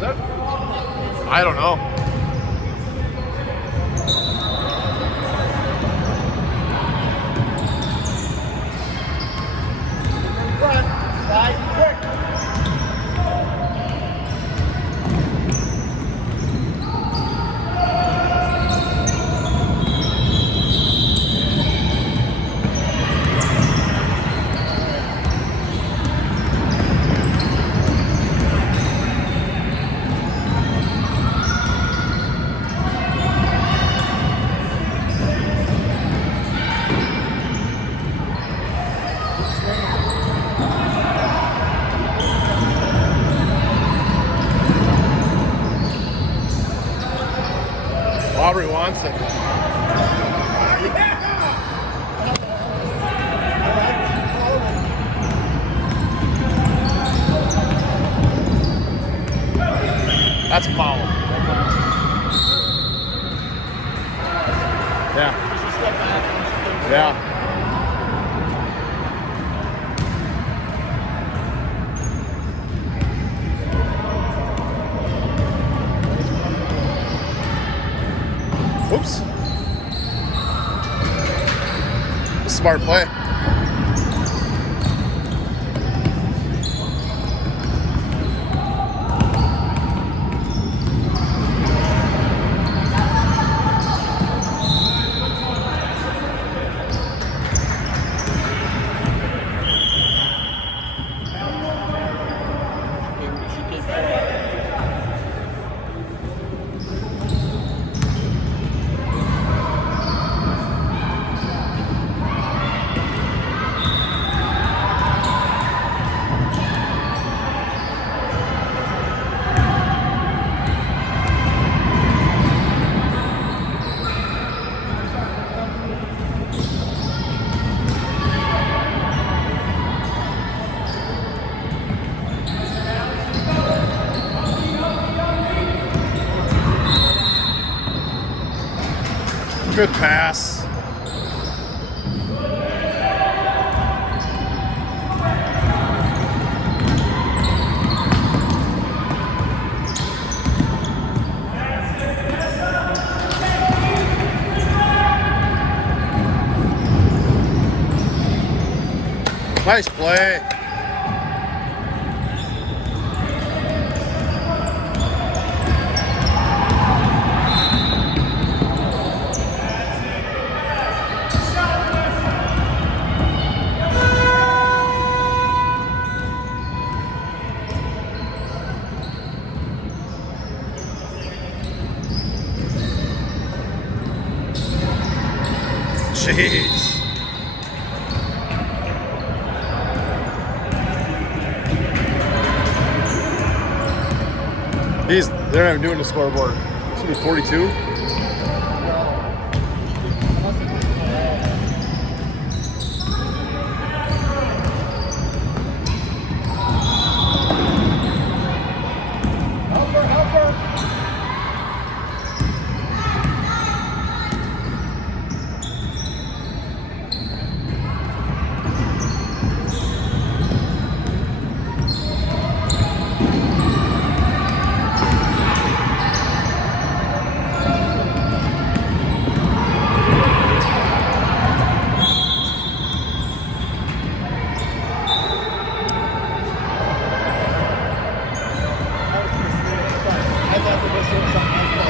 Was that? I don't know. Front, side, quick. Aubrey wants it. That's a foul. Yeah. Yeah. Oops. Smart play. Good pass. Nice play. Jeez. They're not even doing the scoreboard. It's gonna be 42.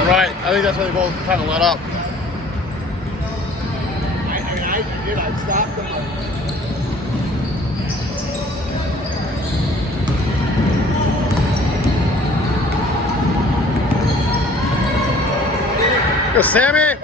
Right, I think that's why they both kind of let up. I did. I stopped them. Go, Sammy!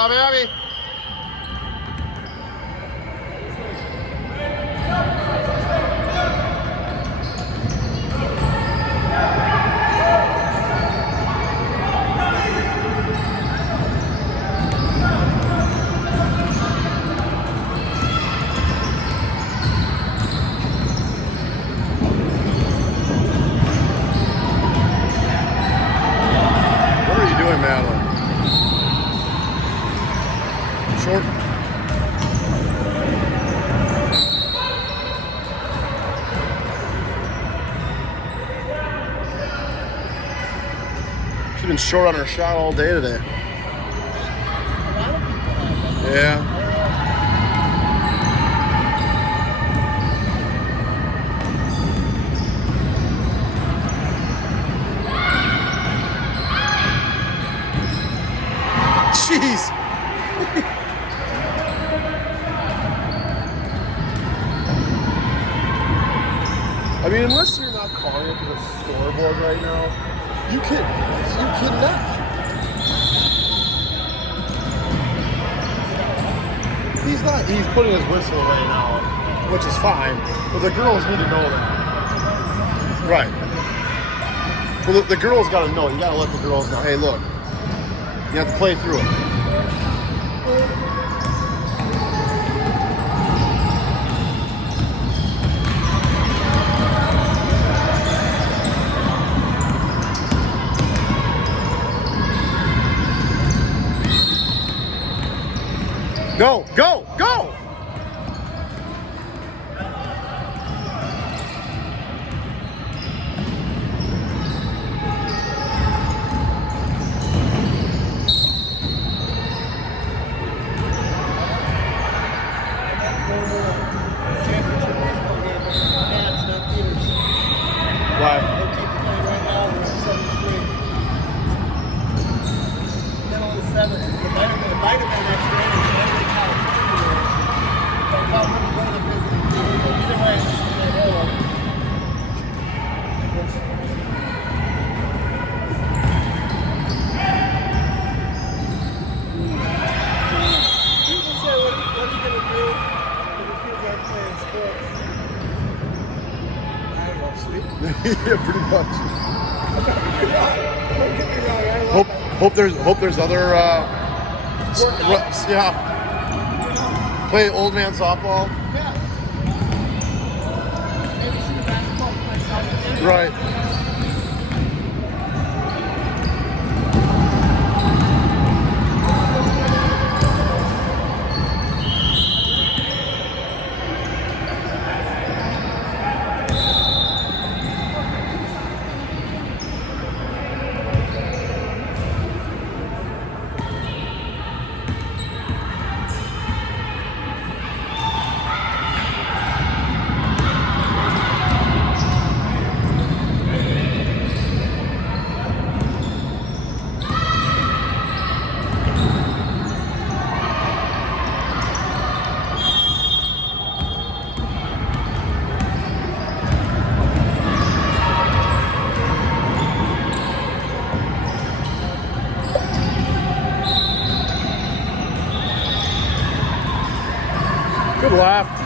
job, Abby. What are you doing, Madeline? Short. She's been short on her shot all day today. Yeah. Jeez. I mean, unless you're not calling it to the scoreboard right now, you cannot. He's putting his whistle right now, which is fine, but the girls need to know that. Right. Well, the girls got to know. You got to let the girls know, hey, look, you have to play through it. Go, go, go! Why? Yeah, pretty much. Hope there's other yeah. Play old man softball. Right. Good left.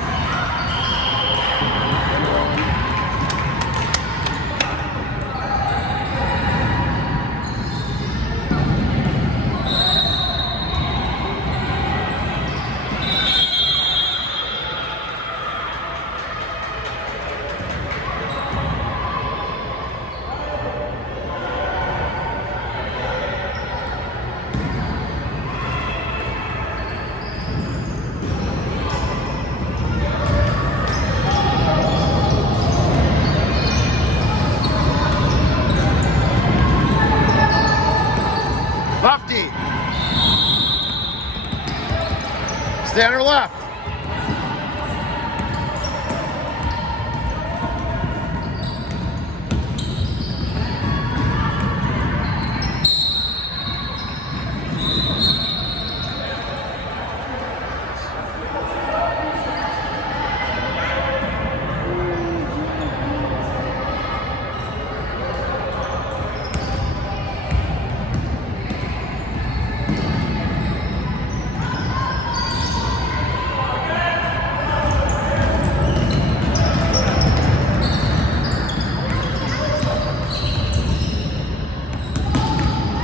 Lefty. Stay on her left.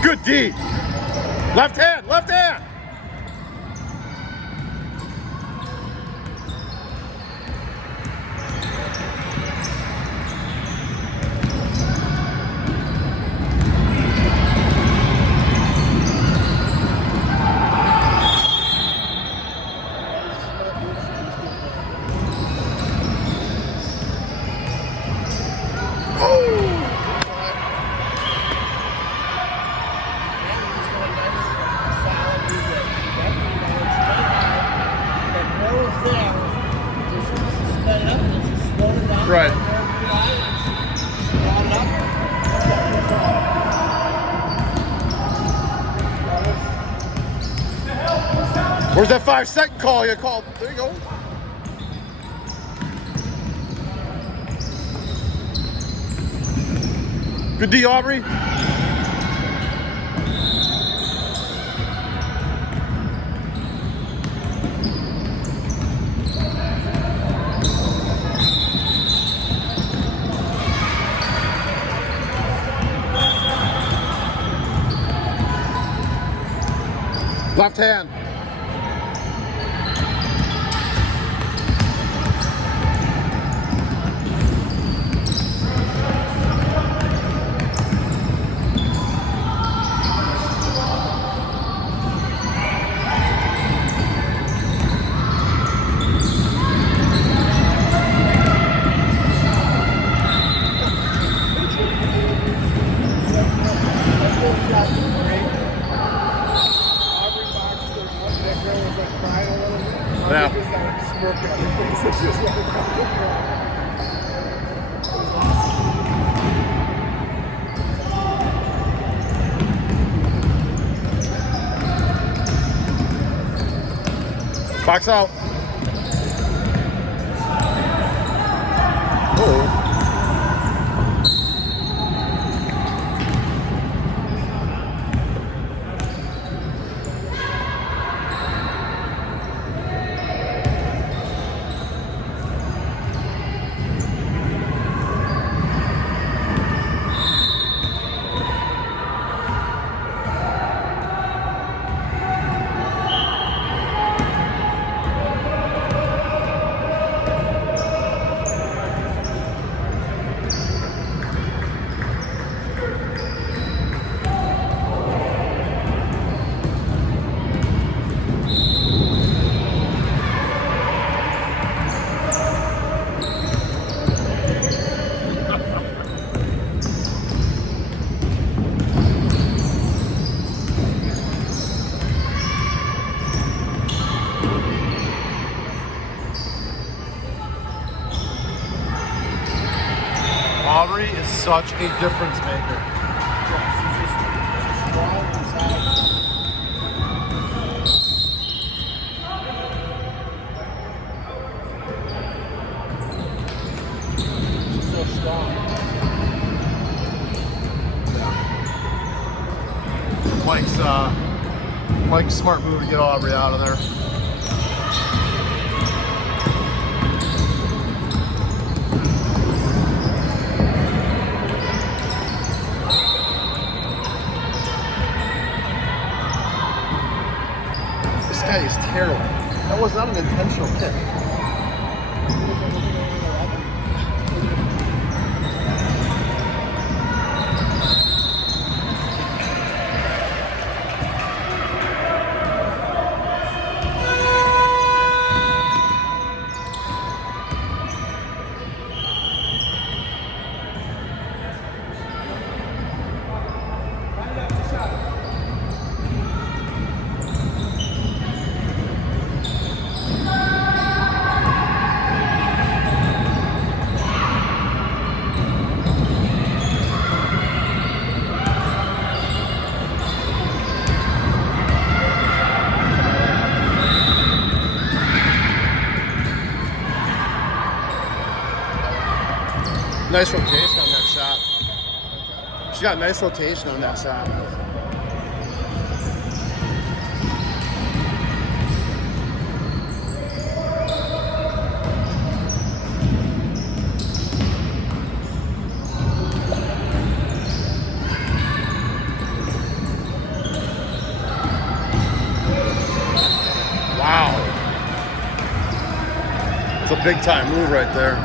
Good D. Left hand, left hand. Right. Where's that 5-second call you called? There you go. Good D, Aubrey. Left hand. Box out. Oh. Aubrey is such a difference maker. She's so strong. Mike's smart move to get Aubrey out of there. This guy is terrible. That was not an intentional kick. Nice rotation on that shot. She got nice rotation on that shot. a big time move right there.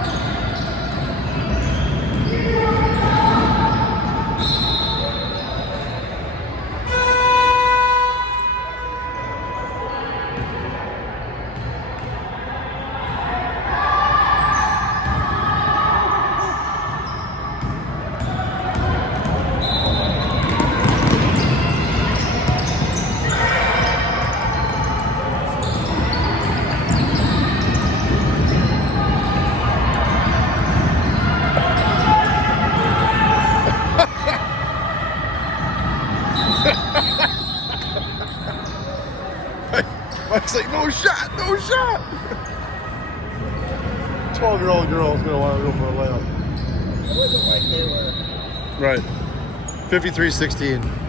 Mike's like, no shot, no shot. 12-year-old girl's gonna want to go for a layup. It wasn't like they were. Right. 53-16.